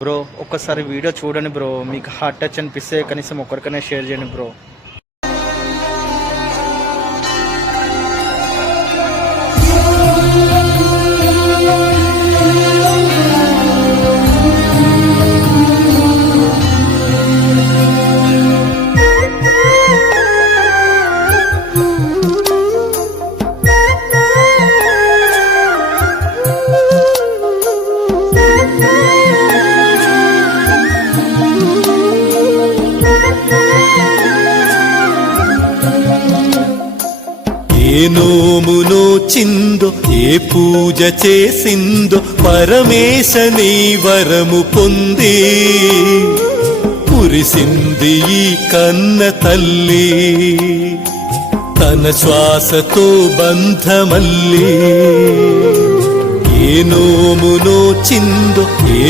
Bro ఒక్కసారి video చూడండి bro, మీకు హార్ట్ టచ్ అనిపిస్తే కనీసం ఒక్కరికైనా షేర్ చేయండి బ్రో. ఏ నోము నోచిందో ఏ పూజ చేసిందో పరమేశ నీ వరము పొంది కురిసింది ఈ కన్న తల్లి తన శ్వాసతో బంధమల్లి. ఏ నోము నోచిందో ఏ